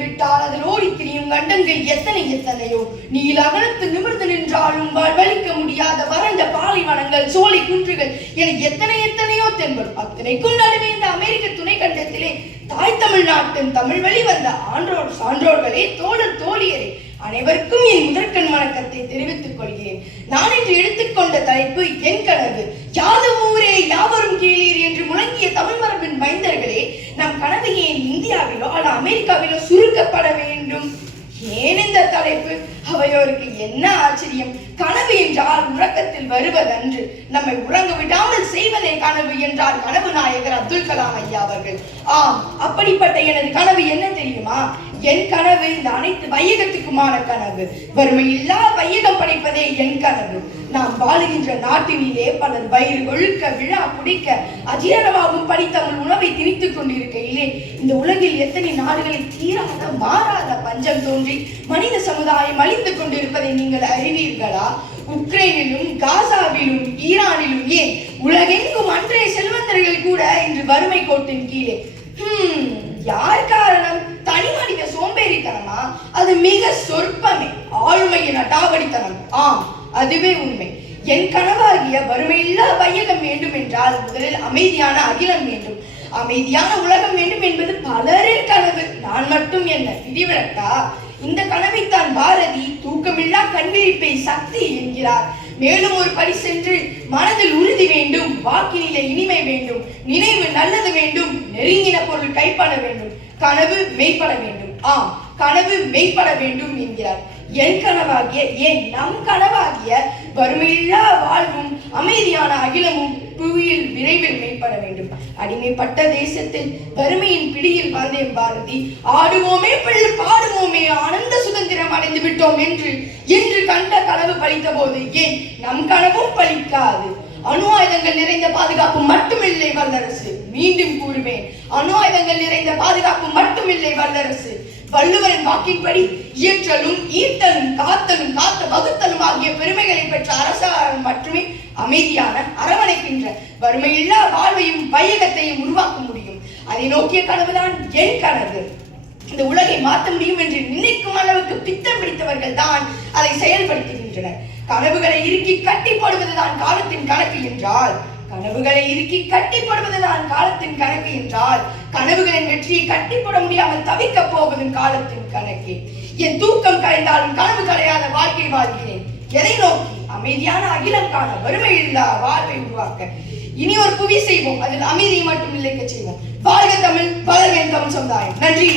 விட்டால் அதில் ஓடி திரியும் கண்டங்கள் எத்தனை எத்தனையோ. நீல அகலத்து நிமிர்ந்து நின்றாலும் வலிக்க முடியாத வறண்ட பாலைவனங்கள், சோலை குன்றுகள் என எத்தனை எத்தனையோ தென்படும். அத்தனைக்கும் நடுவே இந்த அமெரிக்க துணை கண்டத்திலே தாய் தமிழ்நாட்டின் தமிழ் வழி வந்த ஆன்றோர் சான்றோர்களே, தோழர் தோழியரே, அனைவருக்கும் என் முதற்கண் வணக்கத்தை தெரிவித்துக் கொள்கிறேன். நான் இன்று எடுத்துக்கொண்ட தலைப்பு என் கனவு. யாதும் ஊரே யாவரும் கேளீர் என்று முழங்கிய தமிழ் மரபின் மைந்தர்களே, நம் கனவு ஏன் இந்தியாவிலோ அல்ல அமெரிக்காவிலோ சுருக்கப்பட வேண்டும்? ஏன் இந்த தலைப்பு? அவையோருக்கு என்ன ஆச்சரியம்? கனவு என்றால் உறக்கத்தில் வருவதன்று, நம்மை உறங்க விடாமல் செய்வதே கனவு என்றார் கனவு நாயகர் அப்துல் கலாம் ஐயா அவர்கள். ஆம், அப்படிப்பட்ட எனது கனவு என்ன தெரியுமா? என் கனவு இந்த அனைத்து வையகத்துக்குமான கனவு. வறுமையில்லா வையகம் படைப்பதே என் கனவு. நாம் வாழுகின்ற நாட்டினிலே பலர் வயிறு ஒழுக்க விழா பிடிக்க அஜீரணமாகும் படித்தமிழ் உணவை திணித்துக் கொண்டிருக்கையிலே இந்த உலகில் எத்தனை நாடுகளில் தீராத மாறாத பஞ்சம் தோன்றி மனித சமுதாயம் அழித்துக் கொண்டிருப்பதை நீங்கள் அறிவீர்களா? உக்ரைனிலும் காசாவிலும் ஈரானிலும் ஏன் உலகெங்கும் அன்றைய செல்வந்தர்கள் கூட இன்று வறுமை கோட்டின் கீழே. யார் காரணம்? தனி மனித சோம்பேறித்தனமா? அது மிக சொற்பமே. ஆளுமையின் அடாவடித்தனம். ஆம், அதுவே உண்மை. என் கனவாகிய வறுமையில்லா வையகம் வேண்டும் என்றால் முதலில் அமைதியான அகிலம் வேண்டும். அமைதியான உலகம் வேண்டும் என்பது பலரின் கனவு. நான் மட்டும் என்ன விதிவிலக்கா? இந்த கனவைத்தான் பாரதி தூக்கமில்லா கண்விழிப்பை சக்தி என்கிறார். மேலும் ஒரு படி சென்று மனதில் உறுதி வேண்டும், வாக்கினிலே இனிமை வேண்டும், நினைவு நல்லது வேண்டும், நெருங்கின பொருள் கைப்பட வேண்டும், கனவு மெய்ப்பட வேண்டும். ஆம், கனவு மெய்ப்பட வேண்டும் என்கிறார். என் கனவாகிய நம் கனவாகிய வறுமையில்லா வாழ்வும் அமைதியான அகிலமும் புவியில் விரைவில் மேம்பட வேண்டும். அடிமைப்பட்ட தேசத்தில் வறுமையின் பிடியில் வாழ்ந்தேன் பாரதி. ஆடுவோமே பாடுவோமே ஆனந்த சுதந்திரம் அடைந்து விட்டோம் என்று கண்ட கனவு பலித்த போது ஏன் நம் கனவும் பலிக்காது? அணு ஆயுதங்கள் நிறைந்த பாதுகாப்பு மட்டுமில்லை வல்லரசு. மீண்டும் கூறுவேன், அணு ஆயுதங்கள் நிறைந்த பாதுகாப்பு மட்டுமில்லை வல்லரசு. வள்ளுவரின் வாக்கின்படி இயற்றலும் ஈர்த்தலும் காத்தலும் காத்த வகுத்தலும் ஆகிய பெருமைகளை பெற்ற அரசாங்கம் மட்டுமே அமைதியான அரவணைக்கின்ற வறுமையில்லா வாழ்வையும் வையகத்தையும் உருவாக்க முடியும். அதை நோக்கிய கனவுதான் என் கனவு. இந்த உலகை மாற்ற முடியும் என்று நினைக்கும் அளவுக்கு பித்தம் பிடித்தவர்கள் தான் அதை செயல்படுத்துகின்றனர். கனவுகளை இறுக்கி கட்டி போடுவதுதான் காலத்தின் கணக்கு என்றால் கனவுகளின் வெற்றியை கட்டி போட முடியாமல் தவிக்க போவதும் காலத்தின் கணக்கு. என் தூக்கம் கலைந்தாலும் கனவு கலையாத வாழ்க்கை வாழ்கிறேன். எதை நோக்கி? அமைதியான அகிலம் காண, வறுமையில்லா வாழ்வை உருவாக்க. இனி ஒரு புவி செய்வோம், அதில் அமைதியை மட்டும் நிலைக்க செய்வோம். வாழ்க தமிழ், வளர்க தமிழ் சமுதாயம். நன்றி.